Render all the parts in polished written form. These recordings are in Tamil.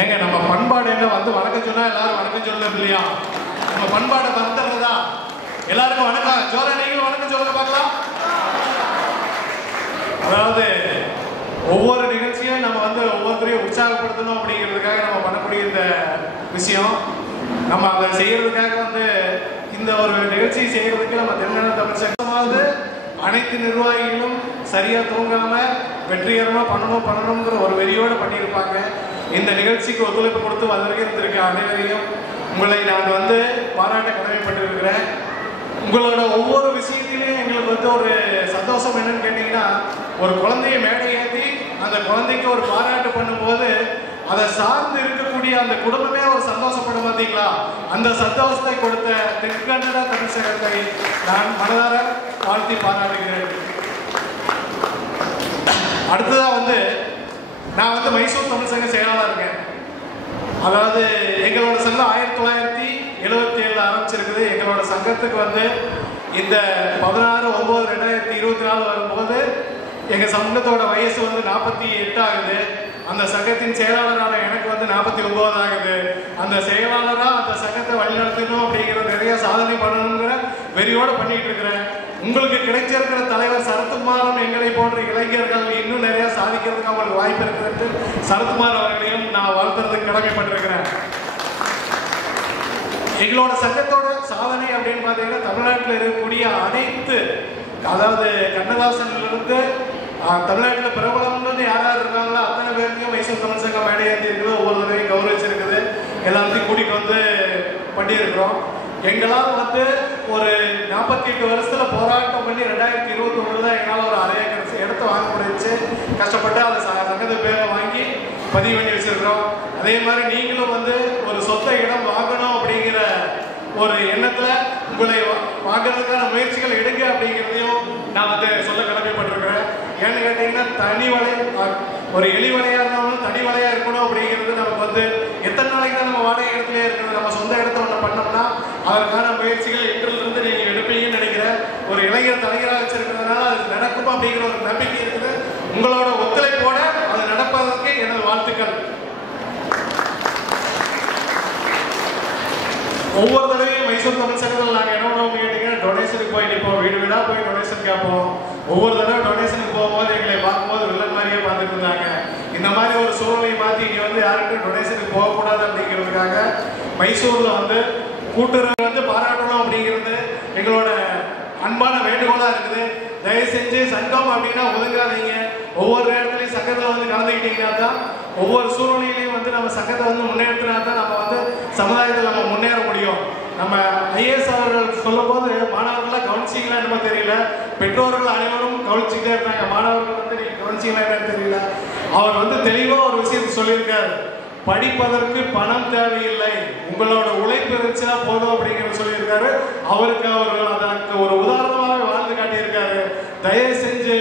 ஏங்க நம்ம பண்பாடு என்ன வந்து வணக்கம் சொன்னா எல்லாரும் வணக்கம் சொல்லணும் இல்லையா? நம்ம பண்பாடை மறந்துடுறதா? எல்லாருக்கும் வணக்கம். ஜோரா நீங்களும் வணக்கம் சொல்லுங்க பார்க்கலாம். அதாவது ஒவ்வொரு நிகழ்ச்சியும் நம்ம வந்து ஒவ்வொருத்தரையும் உற்சாகப்படுத்தணும் அப்படிங்கிறதுக்காக நம்ம பண்ணக்கூடிய இந்த விஷயம், நம்ம அதை செய்யறதுக்காக வந்து இந்த ஒரு நிகழ்ச்சியை செய்யறதுக்கு நம்ம தெலுங்கானா தமிழ் சங்கமாவது அனைத்து நிர்வாகிகளும் சரியா தூங்காம வெற்றிகரமா பண்ணணுங்கிற ஒரு வெறியோடு பண்ணியிருப்பாங்க. இந்த நிகழ்ச்சிக்கு ஒத்துழைப்பு கொடுத்து வந்திருக்க அனைவரையும் உங்களை நான் வந்து பாராட்ட கடமைப்பட்டிருக்கிறேன். உங்களோட ஒவ்வொரு விஷயத்திலையும் எங்களுக்கு வந்து ஒரு சந்தோஷம் என்னன்னு கேட்டீங்கன்னா, ஒரு குழந்தைய மேடை ஏற்றி அந்த குழந்தைக்கு ஒரு பாராட்டு பண்ணும்போது அதை சார்ந்து இருக்கக்கூடிய அந்த குடும்பமே ஒரு சந்தோஷப்படும் பார்த்தீங்களா? அந்த சந்தோஷத்தை கொடுத்த தென்கன்னடா தமிழ் சங்கத்தை நான் மனதார வாழ்த்தி பாராட்டுகிறேன். அடுத்ததா வந்து நான் வந்து மைசூர் தமிழ் சங்க செயலாளர் இருக்கேன். அதாவது எங்களோட சங்கம் 1977 ஆரம்பிச்சிருக்குது. எங்களோட சங்கத்துக்கு வந்து இந்த 16/9/2024 வரும்போது எங்க சங்கத்தோட வயசு வந்து 48 ஆகுது. அந்த சங்கத்தின் செயலாளரான எனக்கு வந்து 49 ஆகுது. அந்த செயலாளரா அந்த சங்கத்தை வழிநடத்தணும் அப்படிங்கிற நிறைய சாதனை பண்ணணுங்கிற வெறியோட பண்ணிட்டு இருக்கிறேன். உங்களுக்கு கிடைச்சிருக்கிற தலைவர் சரத்குமாரும் எங்களை போன்ற இளைஞர்கள் இன்னும் நிறைய சாதிக்கிறதுக்கு அவங்களுக்கு வாய்ப்பு இருக்கிறது. சரத்குமார் அவர்களையும் நான் வாழ்த்துறதுக்கு கடமைப்பட்டிருக்கிறேன். எங்களோட சங்கத்தோட சாதனை அப்படின்னு பார்த்தீங்கன்னா, தமிழ்நாட்டில் இருக்கக்கூடிய அனைத்து, அதாவது கண்ணதாசனிலிருந்து தமிழ்நாட்டில் பிரபலம்னு யார் யார் இருக்காங்களோ அத்தனை பேருக்கும் மைசூர் தமிழ் சங்கம் மேடை ஏற்றி இருக்குது. ஒவ்வொரு தடவையும் கௌரவிச்சிருக்குது. எல்லாத்தையும் கூட்டிகிட்டு வந்து பண்ணியிருக்கிறோம். எங்களால் வந்து ஒரு 48 வருஷத்துல போராட்டம் பண்ணி 2021 தான் எங்களால் ஒரு அரை ஏக்கர் இடத்த வாங்க முடிச்சு. கஷ்டப்பட்டு அதை சங்கத்து பேரை வாங்கி பதிவு பண்ணி வச்சிருக்கிறோம். அதே மாதிரி நீங்களும் வந்து ஒரு சொந்த இடம் வாங்கணும் அப்படிங்கிற ஒரு எண்ணத்துல உங்களை வாங்குறதுக்கான முயற்சிகள் எடுங்க அப்படிங்கிறதையும் நான் வந்து சொல்ல கடமைப்பட்டிருக்கிறேன். ஏன்னு கேட்டீங்கன்னா, தனி வலை ஒரு எலி வலையா இருந்தாலும் தனி வலையா இருக்கணும் அப்படிங்கிறது நமக்கு வந்து எத்தனை நாளைக்கு தான் நம்ம வாடகை இடத்துல இருக்கிறது. நம்ம சொந்த இடத்த ஒன்று பண்ணோம்னா அதற்கான முயற்சிகள் இன்றிலிருந்து நீங்க எடுப்பீங்கன்னு நினைக்கிறேன். ஒரு இளைஞர் தலைவராக வச்சிருக்கிறதுனால அது நடக்கும் அப்படிங்கிற ஒரு நம்பிக்கை இருக்குது. உங்களோட ஒத்துழைப்போட அது நடப்பதற்கு எனது வாழ்த்துக்கள். ஒவ்வொரு தடவையும் மைசூர் தமிழ் சங்கத்தில் நாங்கள் என்ன பண்ணுவோம் கேட்டீங்கன்னா, டொனேஷனுக்கு போய் நிற்போம். வீடு வீடாக போய் டொனேஷன் கேட்போம். ஒவ்வொரு தடவை டொனேஷனுக்கு போகும்போது எங்களை பார்க்கும்போது வில்லன் மாதிரியே பார்த்துட்டு இருந்தாங்க. இந்த மாதிரி ஒரு சூழ்நிலையை மாற்றி இங்கே வந்து யாருக்கும் டொனேஷனுக்கு போகக்கூடாது அப்படிங்கிறதுக்காக மைசூரில் வந்து கூட்டுறவு வந்து பாராட்டணும் அப்படிங்கிறது எங்களோட அன்பான வேண்டுகோளாக இருக்குது. தயவு செஞ்சு சங்கம் அப்படின்னா ஒதுங்காதீங்க. ஒவ்வொரு இடத்துலையும் சங்கத்தில் வந்து கலந்துக்கிட்டீங்கன்னா தான் ஒவ்வொரு சூழ்நிலையிலையும் வந்து நம்ம சங்கத்தை வந்து முன்னேற்றினா தான் நம்ம வந்து சமுதாயத்தில் நம்ம முன்னேற முடியும். நம்ம ஐஏஎஸ் அவர்கள் சொல்லும் போது மாணவர்கள்லாம் கவனிச்சிங்களா என்னமோ தெரியல, பெற்றோர்கள் அனைவரும் கவனிச்சுக்கிட்டே இருந்தாங்க. மாணவர்கள் வந்து நீங்கள் கவனிச்சிங்களா என்னன்னு தெரியல. அவர் வந்து தெளிவாக ஒரு விஷயத்தை சொல்லியிருக்காரு, படிப்பதற்கு பணம் தேவையில்லை, உங்களோட உழைப்பு இருந்துச்சுன்னா போதும் அப்படிங்கிறது சொல்லியிருக்காரு. அவருக்கு அவர் அதற்கு ஒரு உதாரணமாக வாழ்ந்து காட்டியிருக்காரு. தயவு செஞ்சு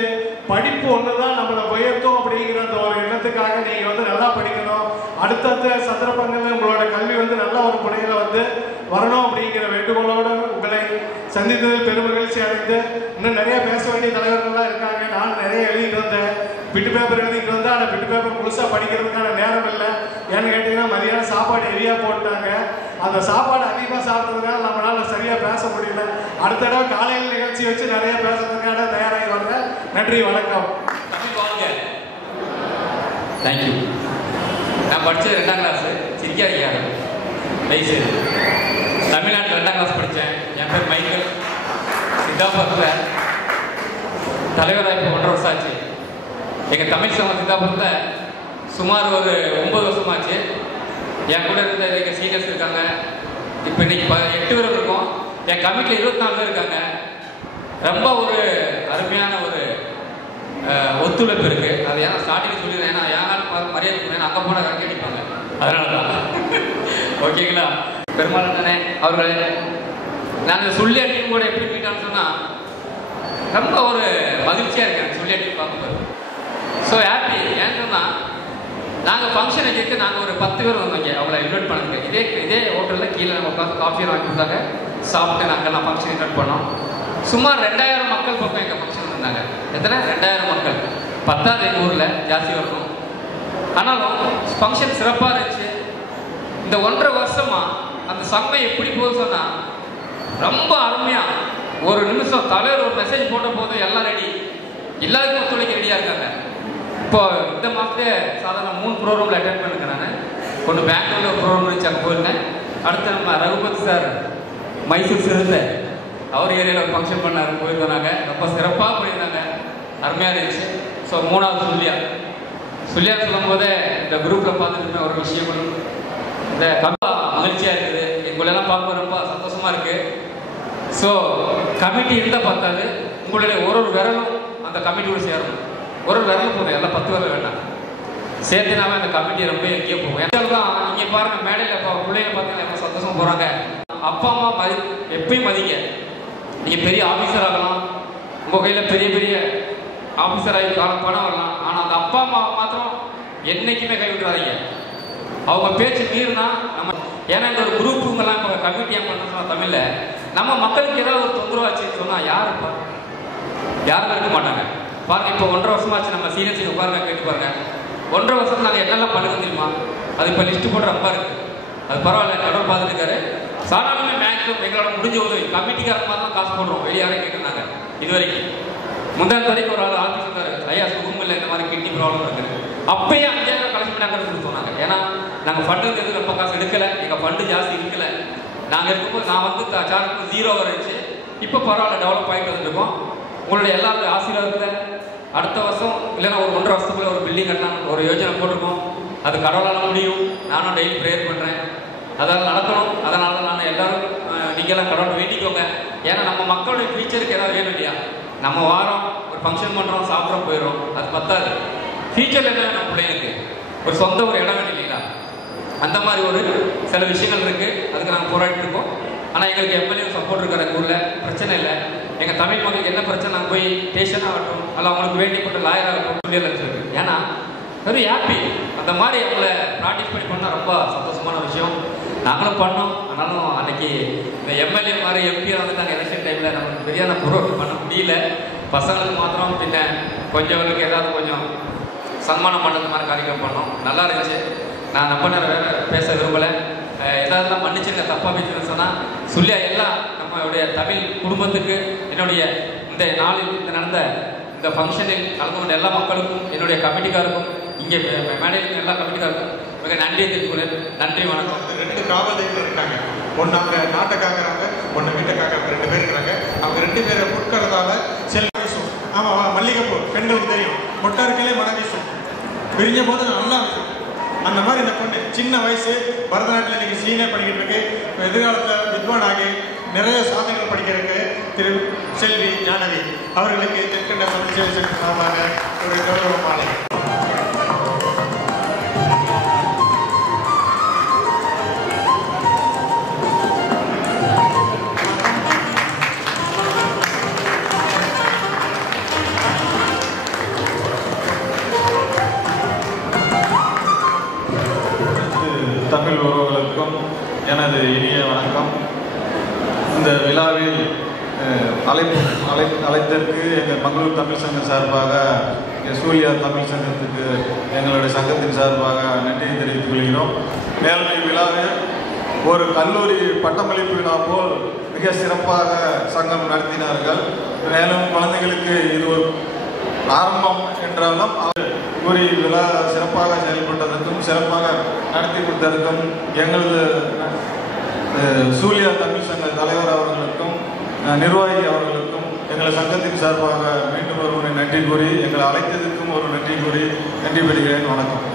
படிப்பு ஒன்றுதான் நம்மளை உயர்த்தும் அப்படிங்கிற அந்த ஒரு எண்ணத்துக்காக நீங்கள் வந்து நல்லா படிக்கணும். அடுத்தடுத்த சந்தர்ப்பங்களில் உங்களோட கல்வி வந்து நல்ல ஒரு முறையில் வந்து வரணும் அப்படிங்கிற வேண்டுகோளோடு உங்களை சந்தித்ததில் பெருமகிழ்ச்சி அடைந்து, இன்னும் நிறைய பேச வேண்டிய தலைவர்கள்லாம் இருக்காங்க. நான் நிறைய எழுதிட்டு வந்தேன், பிட்டு பேப்பர் எழுதிட்டு வந்தேன். ஆனால் பிட்டு பேப்பர் முழுசாக படிக்கிறதுக்கான நேரம் இல்லை. ஏன்னு கேட்டிங்கன்னா, மதியானம் சாப்பாடு ஹெவியாக போட்டாங்க. அந்த சாப்பாடு அதிகமாக சாப்பிட்றதுனால நம்மளால் சரியாக பேச முடியல. அடுத்த தடவை காலையில் நிகழ்ச்சி வச்சு நிறைய பேசுறதுக்கான தயாராகி வாங்க. நன்றி, வணக்கம். தேங்க்யூ. நான் படித்தது 2ஆம் கிளாஸு சிரிக்காதிக்காரு வயசு. தமிழ்நாட்டில் 2ஆம் கிளாஸ் படித்தேன். என் பேர் மைக்கேல். சித்தாபுரத்தில் தலைவராக இப்போ 1.5 வருஷம் ஆச்சு. எங்கள் தமிழ் சங்கம் சித்தாபுரத்தில் சுமார் ஒரு 9 வருஷமாச்சு. என் கூட இருந்த எங்கள் சீனியர்ஸ் இருக்காங்க. இப்போ இன்னைக்கு 8 பேர் இருக்கோம். என் கமிட்டியில் 24 பேர் இருக்காங்க. ரொம்ப ஒரு அருமையான ஒரு ஒத்துழைப்பு இருக்குது. அது ஏன்னா ஸ்டார்டிங் சொல்லிடுறேன், ஏன்னா யாரும் மரியாதை கொடுங்க, அங்கே போனால் கணக்கு அடிப்பாங்க. அதனால தான் ஓகேங்களா. பெருமாள் தானே அவர்கள் நாங்கள் சொல்லி அடிக்கும் கூட எப்படி போயிட்டான்னு சொன்னால் ரொம்ப ஒரு மகிழ்ச்சியாக இருக்கேன் சொல்லி அடிக்க பார்க்கும்போது. So happy. ஏன்னு சொன்னால் நாங்கள் ஃபங்க்ஷன் வச்சுட்டு நாங்கள் ஒரு 10 பேர் வந்தோங்க. அவங்கள இன்வைட் பண்ணுங்க. இதே ஹோட்டலில் கீழே நம்ம உட்காந்து காஃபி வாங்கி கொடுத்தாங்க. சாப்பிட்டு நாங்கள்லாம் ஃபங்க்ஷன் இன்வைட் பண்ணோம். சுமார் 2000 மக்கள் பக்கம் எங்கள் ஃபங்க்ஷன் இருந்தாங்க. எத்தனை? 2000 மக்கள். 10ஆவது எங்கள் ஊரில் ஜாஸ்தி வரணும். ஆனாலும் ஃபங்க்ஷன் சிறப்பாக இருந்துச்சு. இந்த 1.5 வருஷமாக அந்த சங்கம் எப்படி போகுது சொன்னால் ரொம்ப அருமையாக ஒரு நிமிஷம் தலைவர் ஒரு மெசேஜ் போட்ட போது எல்லாம் ரெடி, எல்லாருக்கும் ஒத்துழைக்க ரெடியாக இருக்காங்க. இப்போ இந்த மாதத்தே சாதாரண 3 ப்ரோக்ராமில் அட்டென்ட் பண்ணிருக்கேன். நான் ஒன்று பெங்களூரில் ஒரு ப்ரோக்ராம் இருந்துச்சு, அங்கே போயிருந்தேன். அடுத்து நம்ம ரகுபதி சார் மைசூர் சிறுத்தை அவர் ஏரியாவில் ஒரு ஃபங்க்ஷன் பண்ணார், போயிருந்தாங்க. ரொம்ப சிறப்பாக போயிருந்தாங்க, அருமையாக இருந்துச்சு. ஸோ 3வது சொல்லியா சொல்லும் போதே இந்த குரூப்பில் பார்த்துட்டு ஒரு விஷயம் இந்த மகிழ்ச்சியாக இருக்குது. எங்களெல்லாம் பார்க்கும்போது ரொம்ப சந்தோஷமாக இருக்குது. ஸோ கமிட்டி இருந்தால் பார்த்தாது, உங்களுடைய ஒரு விரலும் அந்த கமிட்டியோட சேரணும். ஒரு விரலும் போதும், எல்லாம் 10 விரல் வேண்டாம். சேர்த்துனாவே அந்த கமிட்டி ரொம்ப எங்கேயோ போகும். தான் இங்கே பாருங்கள், மேடையில் இப்போ பிள்ளைங்க பார்த்தீங்கன்னா ரொம்ப சந்தோஷமாக போகிறாங்க. அப்பா அம்மா எப்பயும் மதிங்க. நீங்கள் பெரிய ஆஃபீஸர் ஆகலாம், உங்கள் கையில் பெரிய பெரிய ஆஃபீஸர் ஆகி பணம் வரலாம். ஆனால் அந்த அப்பா அம்மா மாத்திரம் என்றைக்குமே கைவிட்டுறாதீங்க. அவங்க பேச்சு மீறினா நம்ம, ஏன்னா இந்த ஒரு குரூப்புங்கெல்லாம் இப்போ கமிட்டியாக பண்ண சொன்னால் தமிழில் நம்ம மக்களுக்கு ஏதாவது ஒரு தொந்தரவு ஆச்சுன்னு சொன்னால் யாருப்பா யாரும் இருக்க மாட்டாங்க. பாருங்கள், இப்போ 1.5 வருஷமாச்சு நம்ம சீனியர்ஸுக்கு உட்காருங்க, கேட்டு பாருங்கள். 1.5 வருஷம் நாங்கள் என்னெல்லாம் பண்ணுங்க தெரியுமா? அது இப்போ லிஸ்ட்டு போட்டு ரொம்ப இருக்குது. அது பரவாயில்ல, கடவுள் பார்த்துட்டு இருக்காரு. சாதாரணமே மேக்ஸிமம் எங்களோட முடிஞ்ச உதவி கமிட்டிக்கார மாதிரி தான் காசு போடுறோம். வெளியாரே கேட்குறாங்க. இது வரைக்கும் முந்தான வரைக்கும் ஒரு ஆள் ஆஃபீஸ் இருந்தார், ஐயா சுகம் இல்லை, இந்த மாதிரி கிட்னி ப்ராப்ளம் இருக்குது. அப்பயே 5000 கலெக்ட் பண்ணி அங்கே கொடுத்தோம். ஏன்னா நாங்கள் ஃபண்டு எதுவும் ரொம்ப காசு எடுக்கலை, எங்கள் ஃபண்டு ஜாஸ்தி இருக்கலை. நாங்கள் இருக்கும்போது நான் வந்து சார்ஜ் 0 இருந்துச்சு. இப்போ பரவாயில்ல, டெவலப் ஆகிட்டு வந்துருக்கோம். உங்களுடைய எல்லாருடைய ஆசீர்வாதத்தை அடுத்த வருஷம் இல்லைன்னா ஒரு 1.5 வருஷத்துக்குள்ள ஒரு பில்டிங் கட்டலாம் ஒரு யோஜனை போட்டிருக்கோம். அது கடவுளால் முடியும். நானும் டெய்லி ப்ரேயர் பண்ணுறேன், அதெல்லாம் நடக்கணும். அதனால தான் நான் எல்லோரும் நீங்கள்லாம் கடவுளை வேண்டிக்கோங்க. ஏன்னா நம்ம மக்களுடைய ஃபியூச்சருக்கு ஏதாவது வேணும் இல்லையா? நம்ம வாரம் ஒரு ஃபங்க்ஷன் பண்ணுறோம், சாப்பிட்றோம், போயிடும், அது பத்தாது. ஃபியூச்சரில் என்ன வேணும்? பிள்ளைங்களுக்கு ஒரு சொந்த ஒரு இடம் வேணும் இல்லைங்களா? அந்த மாதிரி ஒரு சில விஷயங்கள் இருக்குது. அதுக்கு நாங்கள் போராடிட்டு இருக்கோம். ஆனால் எங்களுக்கு எம்எல்ஏ சப்போர்ட் இருக்கிற ஊரில் பிரச்சனை இல்லை. எங்கள் தமிழ் மக்களுக்கு என்ன பிரச்சனை, நாங்கள் போய் ஸ்டேஷன் ஆகட்டும், அல்ல அவங்களுக்கு வேண்டிப்பட்ட லாயர் ஆகட்டும் சொல்லியிருக்கு. ஏன்னா வெரி ஹாப்பி. அந்த மாதிரி அவங்கள ப்ராக்டிஸ் பண்ணி பண்ணால் ரொம்ப சந்தோஷமான விஷயம். நாங்களும் பண்ணோம். ஆனாலும் அன்றைக்கி இந்த எம்எல்ஏ மாதிரி எம்பியாக வந்து நாங்கள் எலெக்ஷன் டைமில் நமக்கு பெரியான பொருள் பண்ண முடியல. பசங்களுக்கு மாத்திரம் பின்ன கொஞ்சவங்களுக்கு ஏதாவது கொஞ்சம் சன்மானம் பண்ணுறது மாதிரி காரியம் பண்ணோம். நல்லா இருந்துச்சு. நான் ரொம்ப நேரம் வேறு பேச விரும்பலை. ஏதாவது மன்னிச்சுங்க, தப்பாக பேசுன்னு சொன்னால் சொல்லியா எல்லாம் நம்மளுடைய தமிழ் குடும்பத்துக்கு என்னுடைய இந்த நாளில் இந்த நடந்த இந்த ஃபங்க்ஷனில் கலந்து கொண்ட எல்லா மக்களுக்கும் என்னுடைய கமிட்டிக்காருக்கும் இங்கே மேடையில் எல்லா கமிட்டிக்காருக்கும் மிக நன்றியை தெரிவிக்கிறேன். நன்றி, வணக்கம். 2 காவல் தெய்வங்கள் இருக்காங்க. ஒன்று அவங்க நாட்டை காக்கிறாங்க, ஒன்று வீட்டை காக்கிறாங்க. 2 பேர் இருக்கிறாங்க. அவங்க 2 பேரை பொருட்கிறதால செல் வீசும். ஆமாம், மல்லிகைப்பூ பெண்களுக்கு தெரியும், மொட்டை இருக்கையிலே மனம் வீசும், விரிஞ்ச போது நல்லா இருக்கும். அந்த மாதிரி இந்த பொண்ணு சின்ன வயசு பரதநாட்டில் இன்னைக்கு சீனியர் படிக்கிட்டு இருக்கு. எதிர்காலத்தில் வித்வான் ஆகி நிறைய சாதனைகள் படிக்கிறதுக்கு திரு செல்வி ஜானவி அவர்களுக்கு தெற்கண்ட தமிழ் சேவை சங்கம் சார்பாக ஒரு கௌரவ மாலை. தமிழ் உறவுகளுக்கும் எனது இனிய வணக்கம். இந்த விழாவில் அழைத்ததற்கு எங்கள் மங்களூர் தமிழ் சங்கம் சார்பாக, சூர்யா தமிழ் சங்கத்துக்கு எங்களுடைய சங்கத்தின் சார்பாக நன்றியை தெரிவித்துக் கொள்கிறோம். மேலும் இவ்விழாவில் ஒரு கல்லூரி பட்டமளிப்பு விழா போல் மிக சிறப்பாக சங்கம் நடத்தினார்கள். மேலும் குழந்தைகளுக்கு இது ஒரு ஆரம்பம் என்றாலும் கூறி விழா சிறப்பாக செயல்பட்டதற்கும் சிறப்பாக நடத்தி கொடுத்ததற்கும் எங்களது சூர்யா தமிழ் சங்க தலைவர் அவர்களுக்கும் நிர்வாகி அவர்களுக்கும் எங்கள் சங்கத்தின் சார்பாக மீண்டும் ஒரு முறை நன்றி கூறி, எங்களை அழைத்ததற்கும் ஒரு நன்றி கூறி நன்றி பெறுகிறேன். வணக்கம்.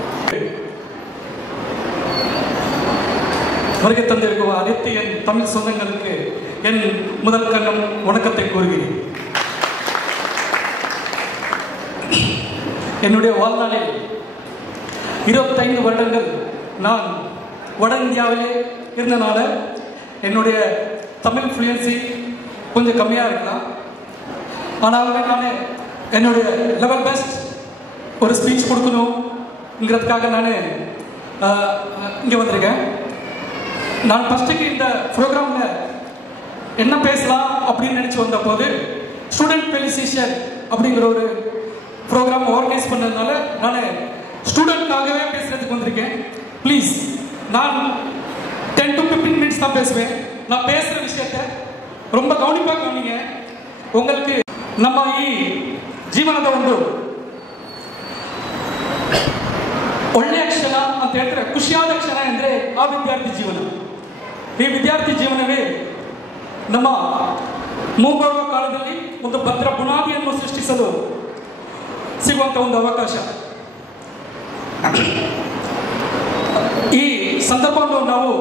வருகை தந்திருக்கும் அனைத்து என் தமிழ் சொந்தங்களுக்கு என் முதல் கண்ணம் வணக்கத்தை கூறுகிறேன். என்னுடைய வாழ்நாளில் 25 வருடங்கள் நான் வட இந்தியாவிலே இருந்தனால என்னுடைய தமிழ் ஃப்ளூயன்சி கொஞ்சம் கம்மியாக இருக்கலாம். ஆனால் நான் என்னுடைய லெவல் பெஸ்ட் ஒரு ஸ்பீச் கொடுக்கணுங்கிறதுக்காக நான் இங்கே வந்திருக்கேன். நான் ஃபஸ்ட்டுக்கு இந்த ப்ரோக்ராமில் என்ன பேசலாம் அப்படின்னு நினச்சி வந்த போது ஸ்டூடெண்ட் ஃபெலிசிட்டேஷன் அப்படிங்கிற ஒரு ப்ரோக்ராம் ஆர்கனைஸ் பண்ணதுனால நான் ஸ்டூடெண்ட்காகவே பேசுறதுக்கு வந்திருக்கேன். ப்ளீஸ், நான் 10 to 15 மினிட்ஸ் தான் பேசுவேன். நான் பேசுகிற விஷயத்தை ரொம்ப ಗೌನಿಪಾಗಿ ಗಮನಿಗೆ. உங்களுக்கு ನಮ್ಮ ಈ ಜೀವನದ ಒಂದು ಒಳ್ಳೆಯ ಕ್ಷಣ ಅಂತ ಹೇಳಿದ್ರೆ, ಖುಷಿಯಾದ ಕ್ಷಣ ಅಂದರೆ ಆ ವಿದ್ಯಾರ್ಥಿ ಜೀವನ. ಈ ವಿದ್ಯಾರ್ಥಿ ಜೀವನವೇ ನಮ್ಮ ಮುಂಬರುವ ಕಾಲದಲ್ಲಿ ಒಂದು ಭದ್ರ ಬುನಾದಿಯನ್ನು ಸೃಷ್ಟಿಸಲು ಸಿಗುವಂಥ ಒಂದು ಅವಕಾಶ. ಈ ಸಂದರ್ಭವನ್ನು ನಾವು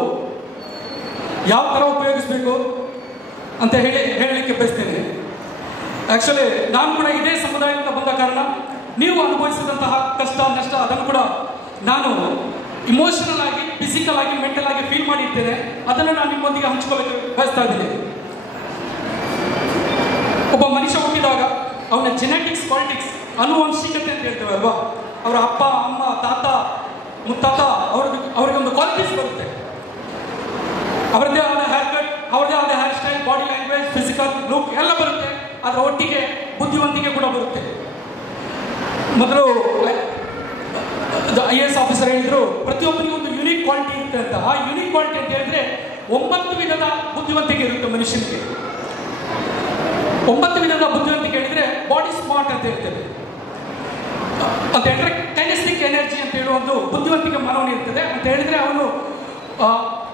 ಯಾವ ಥರ ಉಪಯೋಗಿಸಬೇಕು ಅಂತ ಹೇಳಲಿಕ್ಕೆ ಬಯಸ್ತೇನೆ. ಆ್ಯಕ್ಚುಲಿ ನಾನು ಕೂಡ ಇದೇ ಸಮುದಾಯದಿಂದ ಬಂದ ಕಾರಣ ನೀವು ಅನುಭವಿಸಿದಂತಹ ಕಷ್ಟ ನಷ್ಟ ಅದನ್ನು ಕೂಡ ನಾನು ಇಮೋಷನಲ್ ಆಗಿ, ಫಿಸಿಕಲ್ ಆಗಿ, ಮೆಂಟಲ್ ಆಗಿ ಫೀಲ್ ಮಾಡಿರ್ತೇನೆ. ಅದನ್ನು ನಾನು ನಿಮ್ಮೊಂದಿಗೆ ಹಂಚ್ಕೊಳ್ಳೋಕೆ ಬಯಸ್ತಾ ಇದ್ದೇನೆ. ಒಬ್ಬ ಮನುಷ್ಯ ಹುಟ್ಟಿದಾಗ ಅವನ ಜೆನೆಟಿಕ್ಸ್, ಪಾಲಿಟಿಕ್ಸ್, ಆನುವಂಶಿಕತೆ ಅಂತ ಹೇಳ್ತೇವೆ ಅಲ್ವಾ. ಅವರ ಅಪ್ಪ, ಅಮ್ಮ, ತಾತ, ಮುತ್ತಾತ ಅವ್ರಿಗೊಂದು ಕ್ವಾಲಿಟೀಸ್ ಬರುತ್ತೆ. ಅವರದ್ದೇ ಆದ ಹೇರ್ ಕಟ್, ಅವರದೇ ಆದ hair style, body language, physical look ಎಲ್ಲ ಬರುತ್ತೆ. ಅದರ ಒಟ್ಟಿಗೆ ಬುದ್ಧಿವಂತಿಕೆ ಕೂಡ ಬರುತ್ತೆ. ಮೊದಲು IAS ಆಫೀಸರ್ ಹೇಳಿದ್ರು, ಪ್ರತಿಯೊಬ್ಬರಿಗೂ ಒಂದು ಯುನೀಕ್ ಕ್ವಾಲಿಟಿ ಇರುತ್ತೆ ಅಂತ. ಆ ಯುನೀಕ್ ಕ್ವಾಲಿಟಿ ಅಂತ ಹೇಳಿದ್ರೆ 9 ವಿಧದ ಬುದ್ಧಿವಂತಿಕೆ ಇರುತ್ತೆ ಮನುಷ್ಯನಿಗೆ. 9 ವಿಧದ ಬುದ್ಧಿವಂತಿಕೆ ಹೇಳಿದ್ರೆ ಬಾಡಿ ಸ್ಮಾರ್ಟ್ ಅಂತ ಹೇಳ್ತೇವೆ. ಅಂತ ಹೇಳಿದ್ರೆ ಕೈನೆಸ್ಟಿಕ್ ಎನರ್ಜಿ ಅಂತ ಹೇಳುವ ಒಂದು ಬುದ್ಧಿವಂತಿಕೆ ಮಾನವನ ಇರ್ತದೆ. ಅಂತ ಹೇಳಿದ್ರೆ ಅವನು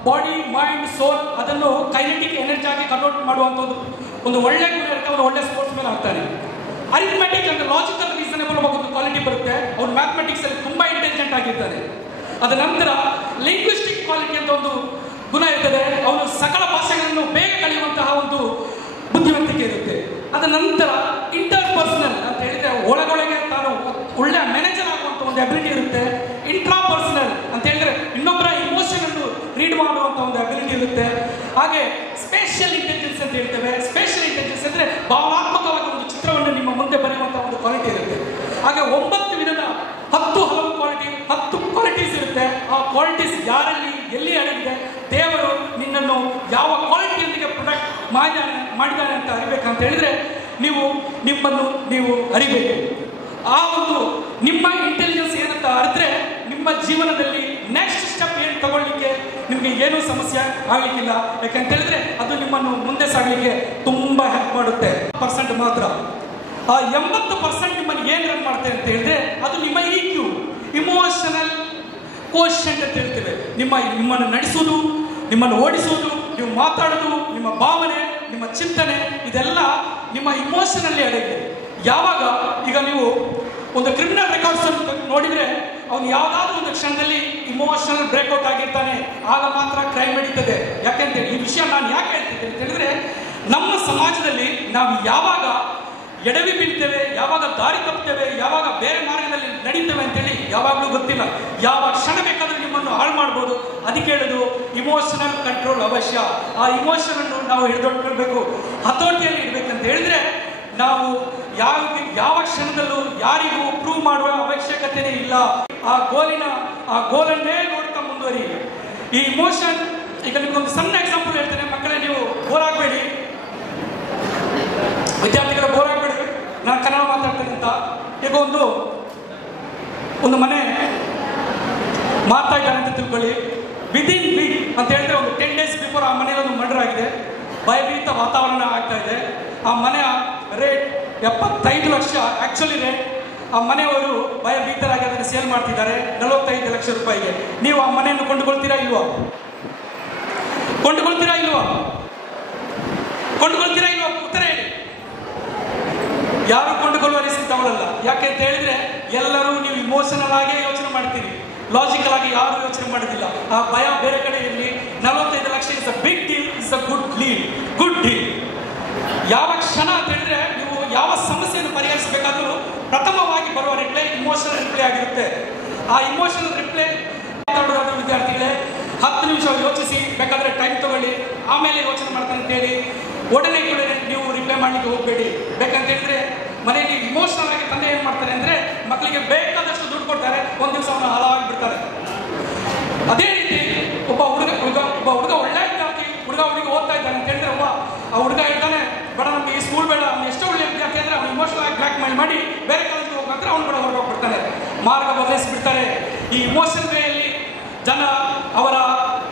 ಬಾಡಿ, ಮೈಂಡ್, ಸೋಲ್ ಅದನ್ನು ಕೈನೆಟಿಕ್ ಎನರ್ಜಿ ಆಗಿ ಕನ್ವರ್ಟ್ ಮಾಡುವಂಥ ಒಂದು ಒಳ್ಳೆ ಗುಣ ಇರುತ್ತೆ. ಅವನು ಒಳ್ಳೆ ಸ್ಪೋರ್ಟ್ಸ್ ಮ್ಯಾನ್ ಆಗ್ತಾನೆ. ಅರಿಥಮೆಟಿಕ್ ಅಂತ ಲಾಜಿಕಲ್ ರೀಸನಬಲ್ ಒಂದು ಕ್ವಾಲಿಟಿ ಬರುತ್ತೆ. ಅವನು ಮ್ಯಾಥಮೆಟಿಕ್ಸ್ ಅಲ್ಲಿ ತುಂಬಾ ಇಂಟೆಲಿಜೆಂಟ್ ಆಗಿರ್ತಾನೆ. ಅದ ನಂತರ ಲಿಂಗ್ವಿಸ್ಟಿಕ್ ಕ್ವಾಲಿಟಿ ಅಂತ ಒಂದು ಗುಣ ಇರ್ತದೆ. ಅವನು ಸಕಲ ಭಾಷೆಗಳನ್ನು ಬೇಗ ಕಲಿಯುವಂತಹ ಒಂದು ಬುದ್ಧಿವಂತಿಕೆ ಇರುತ್ತೆ. ಅದ ನಂತರ ಇಂಟರ್ ಪರ್ಸನಲ್ ಅಂತ ಹೇಳಿದ್ರೆ ಒಳಗೊಳಗೆ ತಾನು ಒಳ್ಳೆ ಮ್ಯಾನೇಜರ್ ಆಗುವಂತ ಒಂದು ಅಬಿಲಿಟಿ ಇರುತ್ತೆ. ಇಂಟ್ರಾ ಪರ್ಸನಲ್ ಅಂತ ಹೇಳಿದ್ರೆ ಇನ್ನೊಬ್ಬರ ಇಮೋಷನ್ ಅನ್ನು ರೀಡ್ ಮಾಡುವಂತ ಒಂದು ಅಬಿಲಿಟಿ ಇರುತ್ತೆ. ಹಾಗೆ ಸ್ಪೇಷಿಯಲ್ ಇಂಟೆಲಿಜೆನ್ಸ್ ಅಂತ ಹೇಳ್ತೇವೆ. ಸ್ಪೇಷಿಯಲ್ ಇಂಟೆಲಿಜೆನ್ಸ್ ಅಂದ್ರೆ ಭಾವನಾತ್ಮಕವಾದ ಒಂದು ಚಿತ್ರವನ್ನು ನಿಮ್ಮ ಮುಂದೆ ಬರೆಯುವಂತಹ ಒಂದು ಕ್ವಾಲಿಟಿ ಇರುತ್ತೆ. ಹಾಗೆ 9 ವಿಧದ 10 ಹಲವು ಕ್ವಾಲಿಟಿ, 10 ಕ್ವಾಲಿಟೀಸ್ ಇರುತ್ತೆ. ಆ ಕ್ವಾಲಿಟೀಸ್ ಯಾರಲ್ಲಿ ಎಲ್ಲಿ ಅಡಗಿದೆ, ದೇವರು ನಿನ್ನನ್ನು ಯಾವ ಕ್ವಾಲಿಟಿಯೊಂದಿಗೆ ಪ್ರೊಡಕ್ಟ್ ಮಾಡಿದ್ದಾನೆ ಅಂತ ಅರಿಬೇಕಂತ ಹೇಳಿದ್ರೆ ನಿಮ್ಮನ್ನು ನೀವು ಅರಿಬೇಕು. ಆ ಒಂದು ನಿಮ್ಮ ಇಂಟೆಲಿಜೆನ್ಸ್ ಏನಂತ ಅರಿದ್ರೆ ನಿಮ್ಮ ಜೀವನದಲ್ಲಿ ನೆಕ್ಸ್ಟ್ ಸ್ಟೆಪ್ ಏನು ತಗೊಳ್ಳಿಕ್ಕೆ ನಿಮಗೆ ಏನೂ ಸಮಸ್ಯೆ ಆಗಲಿಕ್ಕಿಲ್ಲ. ಯಾಕಂತ ಹೇಳಿದ್ರೆ ಅದು ನಿಮ್ಮನ್ನು ಮುಂದೆ ಸಾಗಲಿಕ್ಕೆ ತುಂಬಾ ಹೆಲ್ಪ್ ಮಾಡುತ್ತೆ. % ಮಾತ್ರ. ಆ 80% ನಿಮ್ಮನ್ನು ಏನು ರನ್ ಮಾಡುತ್ತೆ ಅಂತ ಹೇಳಿದ್ರೆ ಅದು ನಿಮ್ಮ EQ, ಇಮೋಷನಲ್ ಕೋಶೆಂಟ್ ಅಂತ ಹೇಳ್ತೇವೆ. ನಿಮ್ಮನ್ನು ನಡೆಸೋದು, ನಿಮ್ಮನ್ನು ಓಡಿಸೋದು, ನೀವು ಮಾತಾಡೋದು, ನಿಮ್ಮ ಭಾವನೆ, ನಿಮ್ಮ ಚಿಂತನೆ ಇದೆಲ್ಲ ನಿಮ್ಮ ಇಮೋಷನಲ್ಲಿ ಅಡಗಿದೆ. ಯಾವಾಗ ಈಗ ನೀವು ಒಂದು ಕ್ರಿಮಿನಲ್ ರೆಕಾರ್ಡ್ಸ್ ನೋಡಿದ್ರೆ ಅವನು ಯಾವುದಾದ್ರೂ ಒಂದು ಕ್ಷಣದಲ್ಲಿ ಇಮೋಷನಲ್ ಬ್ರೇಕ್ಔಟ್ ಆಗಿರ್ತಾನೆ. ಆಗ ಮಾತ್ರ ಕ್ರೈಮ್ ನಡೀತದೆ. ಯಾಕೆಂತೇಳಿ ಈ ವಿಷಯ ನಾನು ಯಾಕೆ ಹೇಳ್ತಿದ್ದೇನೆ ಅಂತ ಹೇಳಿದ್ರೆ, ನಮ್ಮ ಸಮಾಜದಲ್ಲಿ ನಾವು ಯಾವಾಗ ಎಡವಿ ಬೀಳ್ತೇವೆ, ಯಾವಾಗ ದಾರಿ ತಪ್ಪುತ್ತೇವೆ, ಯಾವಾಗ ಬೇರೆ ಮಾರ್ಗದಲ್ಲಿ ನಡೀತೇವೆ ಅಂತೇಳಿ ಯಾವಾಗಲೂ ಗೊತ್ತಿಲ್ಲ. ಯಾವ ಕ್ಷಣ ಬೇಕಾದ್ರೂ ನಿಮ್ಮನ್ನು ಹಾಳು ಮಾಡ್ಬೋದು. ಅದಕ್ಕೆ ಹೇಳೋದು ಇಮೋಷನಲ್ ಕಂಟ್ರೋಲ್ ಅವಶ್ಯ. ಆ ಇಮೋಷನ್ ಅನ್ನು ನಾವು ಹಿಡಿದೊಳ್ಬೇಕು, ಹತೋಟಿಯಲ್ಲಿ ಇಡಬೇಕಂತ ಹೇಳಿದ್ರೆ ನಾವು ಯಾವ ಕ್ಷಣದಲ್ಲೂ ಯಾರಿಗೂ ಪ್ರೂವ್ ಮಾಡುವ ಅವಶ್ಯಕತೆನೇ ಇಲ್ಲ. ಆ ಗೋಲನ್ನೇ ನೋಡ್ತಾ ಮುಂದುವರಿ. ಈ ಇಮೋಷನ್, ಈಗ ನಿಮ್ಗೊಂದು ಸಣ್ಣ ಎಕ್ಸಾಂಪಲ್ ಹೇಳ್ತೇನೆ. ಮಕ್ಕಳೇ, ನೀವು ಬೋರ್ ಆಗಬೇಡಿ, ವಿದ್ಯಾರ್ಥಿಗಳ ಬೋರ್ ಆಗಬೇಡಿ, ನಾನು ಕನ್ನಡ ಮಾತಾಡ್ತೇನೆ ಅಂತ. ಈಗ ಒಂದು ಮನೆ ಮಾಡ್ತಾ ಇದ್ದಾರೆ ಅಂತ ತಿಳ್ಕೊಳ್ಳಿ. ವಿದಿನ್ ವೀಕ್ ಅಂತ ಹೇಳಿದ್ರೆ ಒಂದು 10 days ಬಿಫೋರ್ ಆ ಮನೆಯಲ್ಲಿ ಒಂದು ಮರ್ಡರ್ ಆಗಿದೆ. ಭಯಭೀತ ವಾತಾವರಣ ಆಗ್ತಾ ಇದೆ. ಆ ಮನೆಯ ರೇಟ್ 75 ಲಕ್ಷ ಆಕ್ಚುಲಿ ರೇಟ್. ಆ ಮನೆಯವರು ಭಯಭೀತರಾಗಿ ಅದನ್ನು ಸೇಲ್ ಮಾಡ್ತಿದ್ದಾರೆ 45 ಲಕ್ಷ ರೂಪಾಯಿಗೆ. ನೀವು ಆ ಮನೆಯನ್ನು ಕೊಂಡುಕೊಳ್ತೀರಾ ಇಲ್ವಾ? ಕೊಂಡುಕೊಳ್ತೀರಾ ಇಲ್ವಾ? ಉತ್ತರ ಹೇಳಿ. ಯಾರು ಕೊಂಡುಕೊಳ್ಳುವ ರಿಸ್ಕ್ ತಗೊಳ್ಳಲ್ಲ. ಯಾಕೆ ಅಂತ ಹೇಳಿದ್ರೆ ಎಲ್ಲರೂ ನೀವು ಇಮೋಷನಲ್ ಆಗೇ ಯೋಚನೆ ಮಾಡ್ತೀರಿ, ಲಾಜಿಕಲ್ ಆಗಿ ಯಾರು ಯೋಚನೆ ಮಾಡೋದಿಲ್ಲ. ಆ ಭಯ ಬೇರೆ ಕಡೆ ಇರಲಿ. 45 lakh is a big deal, is a good deal. ಯಾವ ಕ್ಷಣ ಅಂತ ಹೇಳಿದ್ರೆ ನೀವು ಯಾವ ಸಮಸ್ಯೆಯನ್ನು ಪರಿಹರಿಸಬೇಕಾದ್ರೂ ಪ್ರಥಮವಾಗಿ ಬರುವ ರಿಪ್ಲೈ ಇಮೋಷನಲ್ ರಿಪ್ಲೈ ಆಗಿರುತ್ತೆ. ಆ ಇಮೋಷನಲ್ ರಿಪ್ಲೈ ಮಾತಾಡೋದಾದ ವಿದ್ಯಾರ್ಥಿಗಳೇ 10 ನಿಮಿಷ ಯೋಚಿಸಿ, ಬೇಕಾದ್ರೆ ಟೈಮ್ ತಗೊಳ್ಳಿ, ಆಮೇಲೆ ಯೋಚನೆ ಮಾಡ್ತಾನೆ ಅಂತೇಳಿ ಒಡನೆ ನೀವು ರಿಪ್ಲೈ ಮಾಡಲಿಕ್ಕೆ ಹೋಗಬೇಡಿ. ಬೇಕಂತ ಹೇಳಿದ್ರೆ ಮನೆಯಲ್ಲಿ ಇಮೋಷನಲ್ ಆಗಿ ತಂದೆ ಏನು ಮಾಡ್ತಾರೆ ಅಂದ್ರೆ ಮಕ್ಕಳಿಗೆ ಬೇಕಾದಷ್ಟು ದುಡ್ಡು ಕೊಡ್ತಾರೆ, ಒಂದು ದಿವಸ ಅವನ್ನ ಹಾಳಾಗಿ ಬಿಡ್ತಾರೆ. ಅದೇ ರೀತಿ ಒಬ್ಬ ಹುಡುಗ ಒಳ್ಳೆ ವಿದ್ಯಾರ್ಥಿ, ಹುಡುಗಿ ಓದ್ತಾ ಇದ್ದಾನೆ ಅಂತ ಹೇಳಿದ್ರೆ ಆ ಹುಡುಗ ಹೇಳ್ತಾನೆ, ಬೇಡ ನಮ್ಗೆ ಈ ಸ್ಕೂಲ್ ಬೇಡ, ಅವ್ನು ಎಷ್ಟೋ ಒಳ್ಳೆ ವಿದ್ಯಾರ್ಥಿ ಅಂದ್ರೆ ಅವ್ನು ಇಮೋಷನಲ್ ಆಗಿ ಬ್ಲ್ಯಾಕ್ ಮೇಲ್ ಮಾಡಿ ಬೇರೆ ಕಾಲೇಜ್ಗೆ ಹೋಗ್ಬೇಕಂದ್ರೆ ಅವ್ನು ಕೂಡ ಹೊರಗೋಗ್ಬಿಡ್ತಾನೆ. ಮಾರ್ಗ ಬದಲಿಸಿಬಿಡ್ತಾರೆ. ಈ ಇಮೋಷನ್ ವೇಯಲ್ಲಿ ಜನ ಅವರ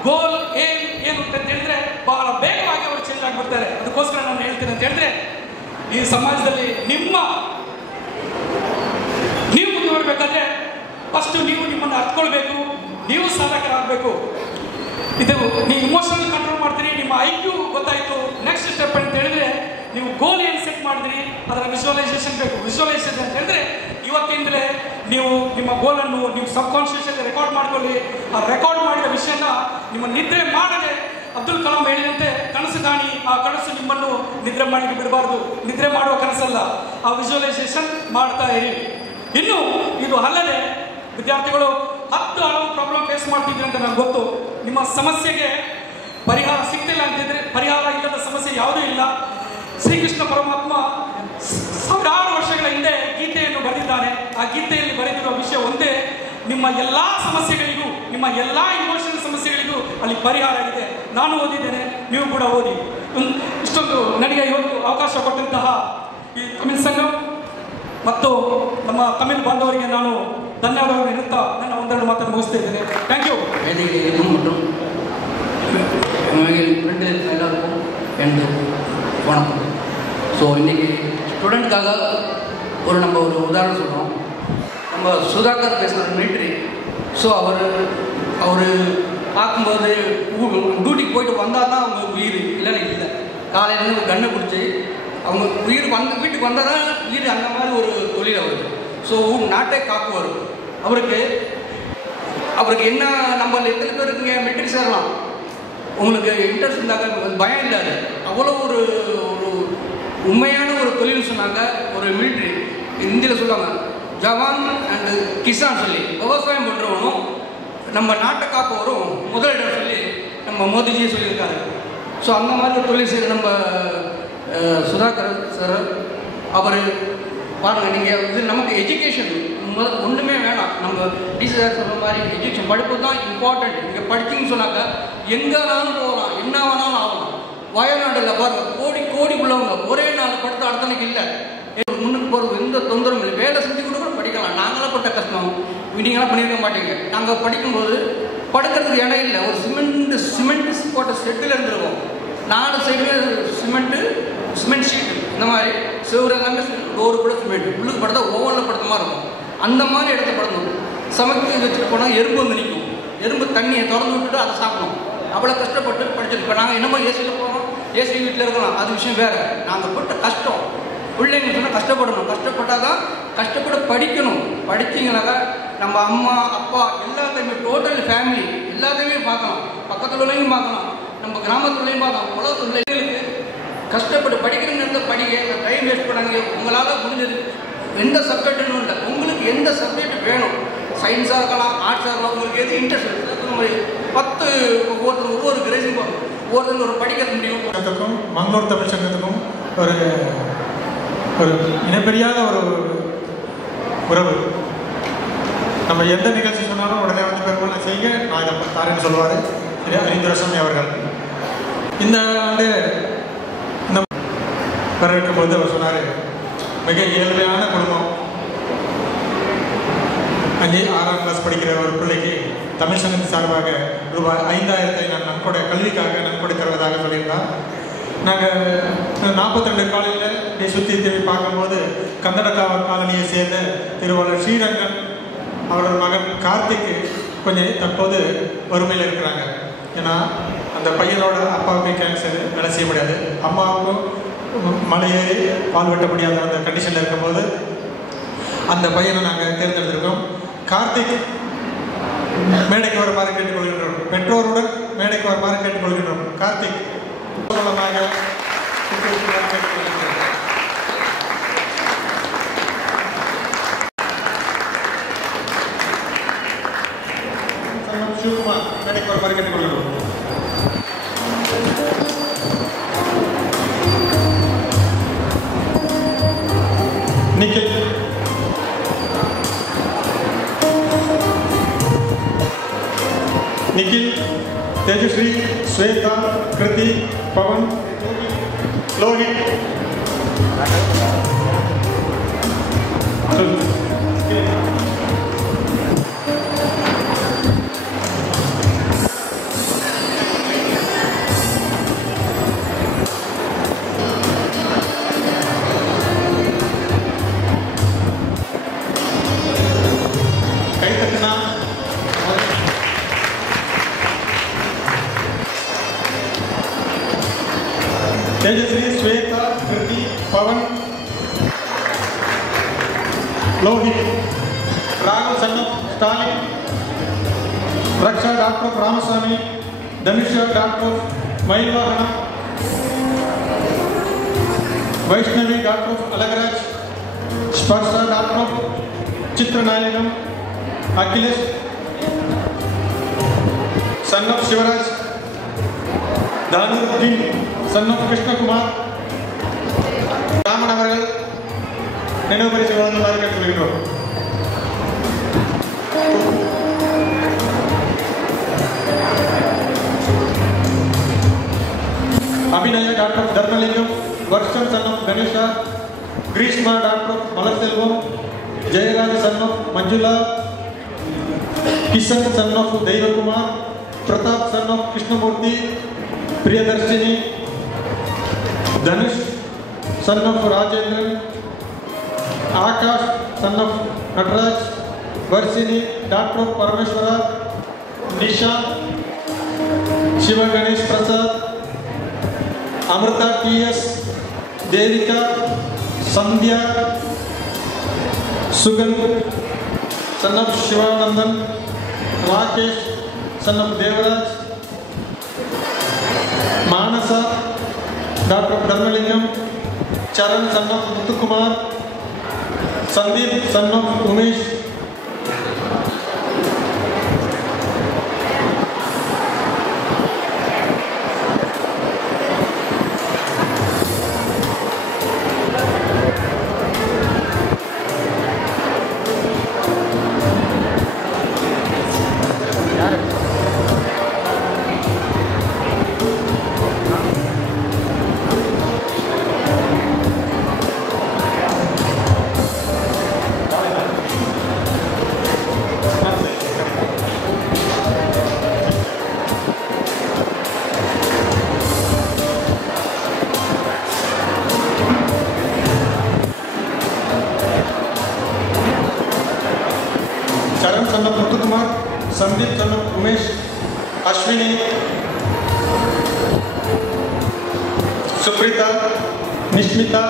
ಗೋಲ್ ಏನು ಅಂತ ಹೇಳಿದ್ರೆ ಬಹಳ ಬೇಗವಾಗಿ ಅವರು ಚೇಂಜ್ ಆಗಿಬಿಡ್ತಾರೆ. ಅದಕ್ಕೋಸ್ಕರ ನಾನು ಹೇಳ್ತೀನಿ ಅಂತ ಹೇಳಿದ್ರೆ, ಈ ಸಮಾಜದಲ್ಲಿ ನೀವು ಮುಂದುವರಬೇಕಾದ್ರೆ ಫಸ್ಟ್ ನೀವು ನಿಮ್ಮನ್ನು ಅರ್ಥಕೊಳ್ಬೇಕು, ನೀವು ಸಾಧಕರಾಗಬೇಕು. ಇದು ನೀವು ಇಮೋಷನಲ್ ಕಂಟ್ರೋಲ್ ಮಾಡ್ತೀರಿ, ನಿಮ್ಮ IQ ಗೊತ್ತಾಯ್ತು. ನೆಕ್ಸ್ಟ್ ಸ್ಟೆಪ್ ಅಂತ ಹೇಳಿದ್ರೆ ನೀವು ಗೋಲ್ ಏನು ಸೆಟ್ ಮಾಡಿದ್ರಿ ಅದರ ವಿಜುವಲೈಸೇಷನ್ ಬೇಕು. ವಿಜುವಲೈಸೇಷನ್ ಅಂತ ಹೇಳಿದ್ರೆ ಇವತ್ತಿಂದಲೇ ನೀವು ನಿಮ್ಮ ಗೋಲನ್ನು ನೀವು ಸಬ್ ಕಾನ್ಷಿಯಸ್ ಅಲ್ಲಿ ರೆಕಾರ್ಡ್ ಮಾಡ್ಕೊಳ್ಳಿ. ಆ ರೆಕಾರ್ಡ್ ಮಾಡಿದ ವಿಷಯನ ನಿಮ್ಮ ನಿದ್ರೆ ಮಾಡದೆ, ಅಬ್ದುಲ್ ಕಲಾಂ ಹೇಳಿದಂತೆ ಕನಸು ಕಾಣಿ, ಆ ಕನಸು ನಿಮ್ಮನ್ನು ನಿದ್ರೆ ಮಾಡಲಿಕ್ಕೆ ಬಿಡಬಾರ್ದು. ನಿದ್ರೆ ಮಾಡುವ ಕನಸಲ್ಲ, ಆ ವಿಜುವಲೈಸೇಷನ್ ಮಾಡ್ತಾ ಇರಿ. ಇನ್ನು ಇದು ಅಲ್ಲದೆ ವಿದ್ಯಾರ್ಥಿಗಳು 10 ಹಲವು ಪ್ರಾಬ್ಲಮ್ ಫೇಸ್ ಮಾಡ್ತಿದ್ರಿ ಅಂತ ನನಗೆ ಗೊತ್ತು. ನಿಮ್ಮ ಸಮಸ್ಯೆಗೆ ಪರಿಹಾರ ಸಿಗ್ತಿಲ್ಲ ಅಂತಿದ್ರೆ, ಪರಿಹಾರ ಇಲ್ಲದ ಸಮಸ್ಯೆ ಯಾವುದೂ ಇಲ್ಲ. ಶ್ರೀಕೃಷ್ಣ ಪರಮಾತ್ಮ ಸಾವಿರಾರು ವರ್ಷಗಳ ಹಿಂದೆ ಗೀತೆಯನ್ನು ಬರೆದಿದ್ದಾನೆ. ಆ ಗೀತೆಯಲ್ಲಿ ಬರೆದಿರುವ ವಿಷಯ ಒಂದೇ, ನಿಮ್ಮ ಎಲ್ಲ ಸಮಸ್ಯೆಗಳಿಗೂ, ನಿಮ್ಮ ಎಲ್ಲ ಇಮೋಷನಲ್ ಸಮಸ್ಯೆಗಳಿಗೂ ಅಲ್ಲಿ ಪರಿಹಾರ ಇದೆ. ನಾನು ಓದಿದ್ದೇನೆ, ನೀವು ಕೂಡ ಓದಿ. ಇಷ್ಟೊಂದು ನನಗೆ ಇವತ್ತು ಅವಕಾಶ ಕೊಟ್ಟಂತಹ ಈ ತಮಿಳ್ ಸಂಘ ಮತ್ತು ನಮ್ಮ ತಮಿಳ್ ಬಾಂಧವರಿಗೆ ನಾನು ಧನ್ಯವಾದಗಳನ್ನು ಹೇಳುತ್ತಾ ನನ್ನ ಒಂದೆರಡು ಮಾತನ್ನು முகிஸ்தே இದ್ದೇನೆ. Thank you. மற்றும் எல்லாருக்கும் எனது வணக்கம். ஸோ இன்றைக்கி ஸ்டூடெண்ட்காக நம்ம ஒரு உதாரணம் சொல்கிறோம். நம்ம சுதாகர் பேசுகிற மிலிட்ரி. ஸோ அவர் பார்க்கும்போது டியூட்டிக்கு போயிட்டு வந்தால் தான் அவங்க உயிர், இல்லைன்னு இல்லை. காலையிலேருந்து கண்ணை பிடிச்சி அவங்க உயிர் வீட்டுக்கு வந்தால் தான் உயிர், அந்த மாதிரி ஒரு தொழில் அவருக்கு. ஸோ நாட்டை காக்குவார். அவருக்கு என்ன, நம்ம எத்தனை பேர் இருக்குங்க மிலிட்ரி சேரலாம், உங்களுக்கு இன்ட்ரெஸ்ட் இருந்தாங்க, பயம் இல்லாது. அவ்வளோ ஒரு உண்மையான ஒரு தொழில்னு சொன்னாங்க. ஒரு மிலிட்ரி இந்தியில் சொல்லுவாங்க ஜவான் அண்டு கிசான் சொல்லி, விவசாயம் பண்ணுறவனும் நம்ம நாட்டை காப்பவரும் முதலிடம் சொல்லி நம்ம மோதிஜியை சொல்லியிருக்காரு. ஸோ அந்த மாதிரி ஒரு தொழில் செய்கிற நம்ம சுதாகர் சார், அவர் பாருங்கள், நீங்கள் இது நமக்கு எஜுகேஷன் ஒன்றுமே வேணாம். நம்ம டிசிஆர் சொல்கிற மாதிரி எஜுகேஷன் படிப்பு தான் இம்பார்ட்டண்ட். இங்கே படிச்சிங்கன்னு சொன்னாக்க எங்கே வேணாலும் போகலாம், என்ன வேணாலும் ஆகலாம். வயநாட்டில் பாருங்கள், கோடி உள்ளவங்க ஒரே நாள் படுத்த அடுத்தனைக்கு இல்லை. முன்னுக்கு போகிறது எந்த தொந்தரவும் இல்லை. வேலை செஞ்சு கூட படிக்கலாம். நாங்களாம் பட்ட கஷ்டம் நீங்களாம் பண்ணியிருக்க மாட்டீங்க. நாங்கள் படிக்கும்போது படுக்கிறதுக்கு இடம் இல்லை. ஒரு சிமெண்ட் போட்ட செட்டில் இருந்துருவோம். 4 சைடுமே சிமெண்ட் ஷீட்டு, இந்த மாதிரி செவ்வறு எல்லாமே டோரு கூட சிமெண்ட், உள்ளுக்கு படுத்தா ஓவனில் படுத்த மாதிரி இருக்கும். அந்த மாதிரி இடத்த படுத்தணும். சமைக்க வச்சுட்டு போனால் எறும்பு வந்து நிற்கும். எறும்பு தண்ணியை திறந்து விட்டுட்டு அதை சாப்பிடணும். அவ்வளோ கஷ்டப்பட்டு படிச்சிருப்போம். நாங்கள் என்னமோ ஏசியில் போகிறோம், ஏசி வீட்டில் இருக்கலாம், அது விஷயம் வேறு. நாங்கள் போட்ட கஷ்டம் பிள்ளைங்க சொன்னால் கஷ்டப்படணும். கஷ்டப்பட்டால் தான் கஷ்டப்பட்டு படிக்கணும். படிச்சிங்கனாக்கா நம்ம அம்மா அப்பா எல்லாத்தையுமே டோட்டல் ஃபேமிலி எல்லாத்தையுமே பார்க்கலாம். பக்கத்தில் உள்ளவங்களையும் பார்க்கலாம், நம்ம கிராமத்துலையும் பார்க்கலாம், உலகத்துலைகளுக்கு கஷ்டப்பட்டு படிக்கிற நேரத்தில் படிக்க டைம் வேஸ்ட் பண்ணாங்க. உங்களால் முடிஞ்சது எந்த சப்ஜெக்டுன்னு இல்லை, உங்களுக்கு எந்த சப்ஜெக்ட் வேணும், சயின்ஸாக இருக்கலாம், ஆர்ட்ஸாக இருக்கலாம், உங்களுக்கு எது இன்ட்ரெஸ்ட் இருக்குது. 10 ஒவ்வொரு கிரேஸும் ஒவ்வொருத்தரும் ஒரு படிக்க முடியும். மங்களூர் தமிழ் சங்கத்துக்கும் ஒரு இனப்பெரியாத ஒரு உறவு. நம்ம எந்த நிகழ்ச்சி சொன்னாலும் உடனே வந்து பெருமாள் செய்ய நான் இதை தாரேன்னு சொல்லுவார் அறிந்துரசாமி அவர்கள். இந்த ஆண்டு இந்த வரவேற்கும் போது அவர் சொன்னார், மிக ஏழ்மையான குடும்பம், அங்கே 6ஆம் கிளாஸ் படிக்கிற ஒரு பிள்ளைக்கு தமிழ் சங்கத்தின் சார்பாக ரூபாய் 5000 நான் நன்கொடை, கல்விக்காக நன்கொடை தருவதாக சொல்லியிருந்தார். நாங்கள் 42 காலையில் இப்படி சுற்றி திரும்பி பார்க்கும்போது கந்தடக்காவ காலனியை சேர்ந்த திருவாளர் ஸ்ரீரங்கன் அவரோட மகன் கார்த்திக் கொஞ்சம் தற்போது வறுமையில் இருக்கிறாங்க. ஏன்னா அந்த பையனோட அப்பாவுக்கு கேன்சர், வேலை செய்ய முடியாது, அம்மாவுக்கும் மலையேறி பால் வெட்ட முடியாத அந்த கண்டிஷனில் இருக்கும்போது அந்த பையனை நாங்கள் தேர்ந்தெடுத்திருக்கோம். கார்த்திக் மேடைக்கு வருமாறு கேட்டுக்கொள்கின்றோம். பெற்றோருடன் மேடைக்கு வருமாறு கேட்டுக்கொள்கின்றோம். கார்த்திக் மூலமாக சிவகுமார் மேடைக்கு வருமாறு கேட்டுக்கொள்கிறோம். நிக்கில் निखिल, तेजश्री, श्वेता, कृति, पवन, लोहित, தேஜஸ்ரீ, ஸ்வேதா, கிருதி, பவன், லோஹித், ராகுல் Channap, Stalin, Raksha doctor Ramasamy, Dhanusha doctor Mayilvahana, Vaishnavi doctor Alagaraj, Sparsha doctor Chitranayagam, Akhilesh son of Sivaraj, Thanuruddin son of Krishnakumar, Raman அவர்கள் நினைவு பரிசு வழங்குமாறு கேட்டுக்கொள்கிறோம். Abhinaya doctor Dharmalingam, Varshan son of Ganesha, Grishma doctor Malarselvam, Jayaraj son of Manjula, Kishan son of Deivakumar, Pratap son of Krishnamoorthy, Priyadarshini, Dhanush son of Rajendran, Akash son of Nataraj, Varshini doctor Parameswara, Nisha, Sivaganesh Prasad, Amrita DS, Devika, Sandhya, Sugan son of Sivanandan, Rakesh son of Devaraj, Manasa doctor Dharmalingam, Charan son of Muthukumar, Sandeep son of Umesh, Charan son of मुत्तुकुमार, Sandeep son of Umesh, Ashwini, सुप्रीता, निश्मिता,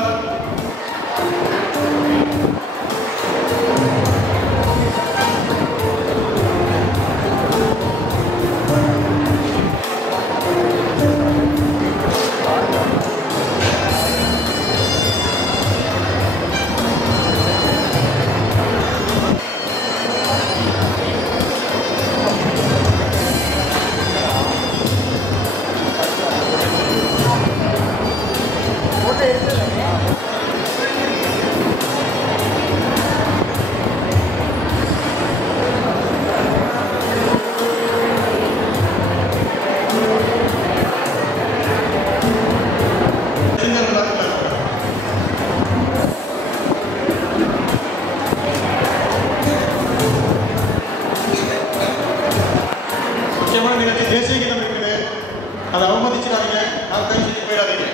முக்கியமான நிகழ்ச்சி தேசிய கீதம் இருக்குது, அதை அவமதிச்சிடாதீங்க, நான் கை செஞ்சு போயிடாதீங்க.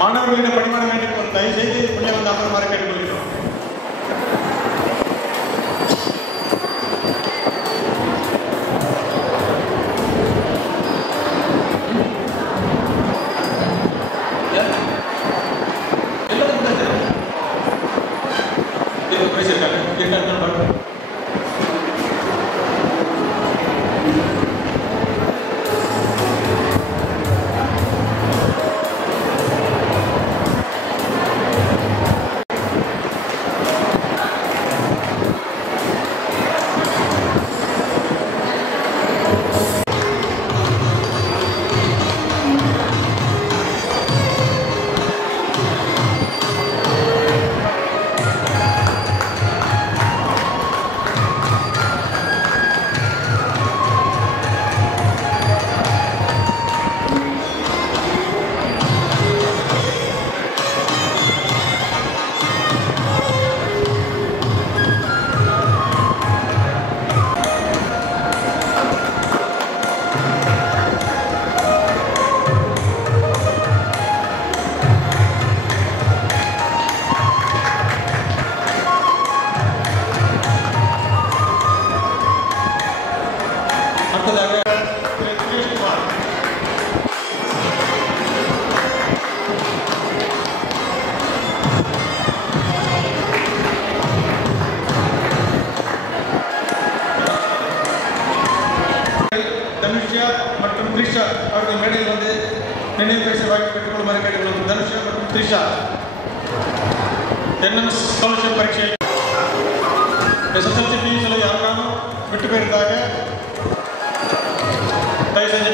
மாணவர்களிடம் பணிமாற வேண்டும், தயவு செய்து கொஞ்சம் வந்து அப்புறமா கேட்டுக்கொள்கிறோம். நினைவு பரிசு வாங்கி பெற்றுக்கொள்ளுமாறு கேட்டுக்கொள்ளும் தனுஷா மற்றும் த்ரிஷா என்எம்எஸ் ஸ்காலர்ஷிப் பரீட்சை SSLC ஃபீஸில் யாருக்கானும் விட்டு போயிருந்தாங்க தயவு செஞ்சு